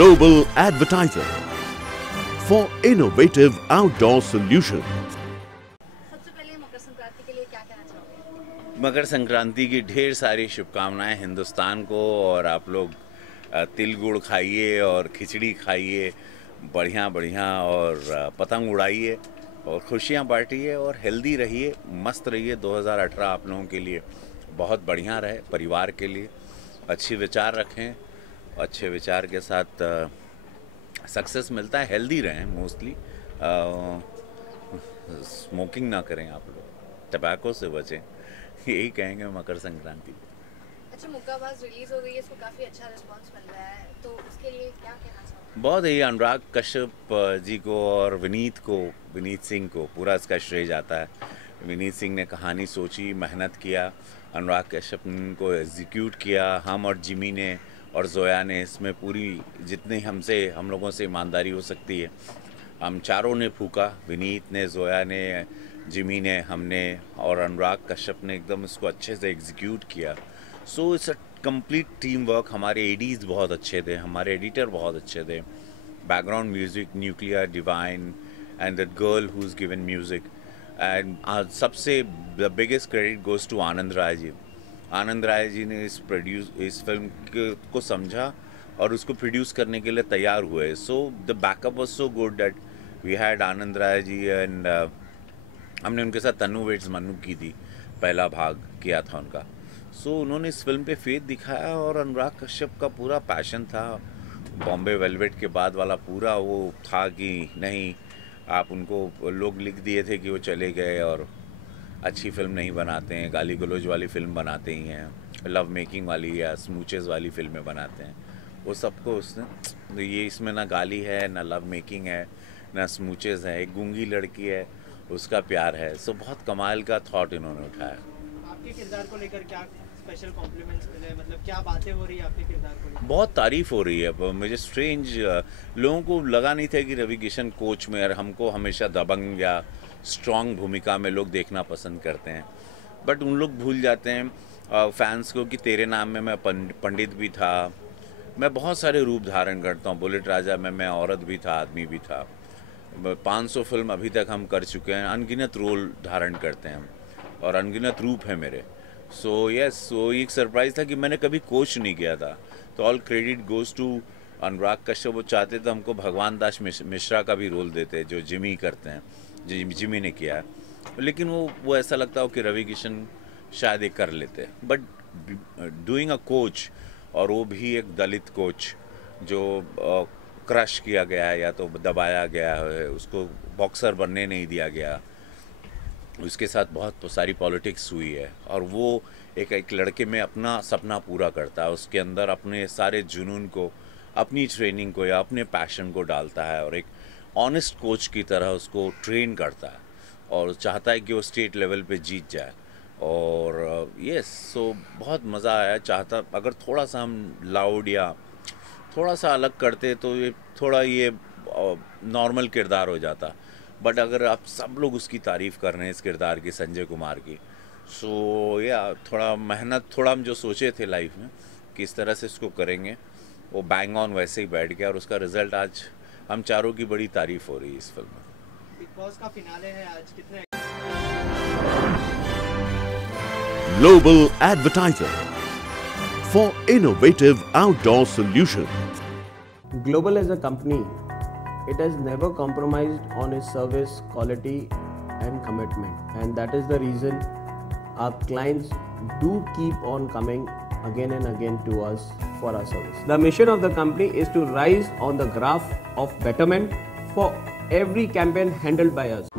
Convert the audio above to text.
Global Advertiser for innovative outdoor solutions. सबसे पहले मकर संक्रांति के लिए क्या कहना चाहोगे? मकर संक्रांति की ढेर सारी शुभकामनाएं हिंदुस्तान को। और आप लोग तिल गुड़ खाइए और खिचड़ी खाइए बढ़िया बढ़िया, और पतंग उड़ाइए और खुशियां बांटिए और हेल्दी रहिए, मस्त रहिए। 2018 आप लोगों के लिए बहुत बढ़िया रहे, परिवार के लिए अच्छे विचार रखें। अच्छे विचार के साथ सक्सेस मिलता है। हेल्दी रहें, मोस्टली स्मोकिंग ना करें, आप लोग टबैको से बचें, यही कहेंगे मकर संक्रांति। अच्छा, मुक्काबाज रिलीज हो गई है, इसको काफी अच्छा रिस्पांस मिल रहा है, तो उसके लिए क्या कहना चाहोगे? बहुत ही अनुराग कश्यप जी को और विनीत सिंह को पूरा इसका श्रेय जाता है। विनीत सिंह ने कहानी सोची, मेहनत किया, अनुराग कश्यप ने को एग्जीक्यूट किया। हम और जिमी ने और जोया ने इसमें पूरी जितनी हम लोगों से ईमानदारी हो सकती है हम चारों ने फूका। विनीत ने, जोया ने, जिमी ने, हमने और अनुराग कश्यप ने एकदम इसको अच्छे से एग्जीक्यूट किया। So it's a complete team work. हमारे एडीज बहुत अच्छे थे, हमारे एडिटर बहुत अच्छे थे। Background music nuclear divine and that girl who is given music. And सबसे the biggest credit goes to Anand Rai ji. Anand Rai ji ने इस फिल्म को समझा और उसको प्रोड्यूस करने के लिए तैयार हुए। So the backup was so good that we had Anand Rai ji and हमने उनके साथ तन्नू वेट्स मन्नू की थी, पहला भाग किया था उनका। सो उन्होंने इस फिल्म पे फेथ दिखाया और अनुराग कश्यप का पूरा पैशन था। बॉम्बे वेलवेट के बाद वाला पूरा वो था कि नहीं, आप उनको लोग लिख दिए थे कि वो चले गए और अच्छी फिल्म नहीं बनाते हैं, गाली गलौज वाली फिल्म बनाते ही हैं, लव मेकिंग वाली या स्मूचेस वाली फिल्में बनाते हैं। वो सबको उसने ये इसमें ना गाली है, ना लव मेकिंग है, ना स्मूचेस है, एक गूंगी लड़की है, उसका प्यार है। सो बहुत कमाल का थॉट इन्होंने उठाया। आपके किरदार को लेकर क्या स्पेशल कॉम्प्लीमेंट्स मिले, मतलब क्या बातें हो रही है आपके किरदार को लेकर? बहुत तारीफ हो रही है। मुझे स्ट्रेंज, लोगों को लगा नहीं था कि रवि किशन कोच में, और हमको हमेशा दबंग या स्ट्रॉन्ग भूमिका में लोग देखना पसंद करते हैं, बट उन लोग भूल जाते हैं फैंस को कि तेरे नाम में मैं पंडित भी था, मैं बहुत सारे रूप धारण करता हूँ। बुलेट राजा में मैं औरत भी था, आदमी भी था। 500 फिल्म अभी तक हम कर चुके हैं, अनगिनत रोल धारण करते हैं और अनगिनत रूप है मेरे। सो सो एक सरप्राइज़ था कि मैंने कभी कोच नहीं किया था। तो all credit goes to Anurag Kashyap. वो चाहते तो हमको भगवान दास मिश्रा का भी रोल देते, जो जिमी करते हैं, जो जिमी ने किया है, लेकिन वो ऐसा लगता हो कि रवि किशन शायद एक कर लेते। बट डूइंग अ कोच, और वो भी एक दलित कोच जो क्रश किया गया है या तो दबाया गया है, उसको बॉक्सर बनने नहीं दिया गया, उसके साथ बहुत सारी पॉलिटिक्स हुई है, और वो एक लड़के में अपना सपना पूरा करता है, उसके अंदर अपने सारे जुनून को, अपनी ट्रेनिंग को या अपने पैशन को डालता है और एक ऑनेस्ट कोच की तरह उसको ट्रेन करता है और चाहता है कि वो स्टेट लेवल पे जीत जाए। और सो बहुत मज़ा आया। चाहता अगर थोड़ा सा हम लाउड या थोड़ा सा अलग करते तो ये थोड़ा नॉर्मल किरदार हो जाता, बट अगर आप सब लोग उसकी तारीफ़ कर रहे हैं इस किरदार की, संजय कुमार की, सो थोड़ा मेहनत, थोड़ा हम जो सोचे थे लाइफ में कि इस तरह से इसको करेंगे, वो बैंग ऑन वैसे ही बैठ गया और उसका रिजल्ट आज हम चारों की बड़ी तारीफ हो रही है इस फिल्म में। बिग बॉस का फिनाले है आज, कितने Global Advertiser for innovative outdoor solutions. Global as a company, it has never compromised on its service quality and commitment, and that is the reason our clients do keep on coming again and again to us for our service. The mission of the company is to rise on the graph of betterment for every campaign handled by us.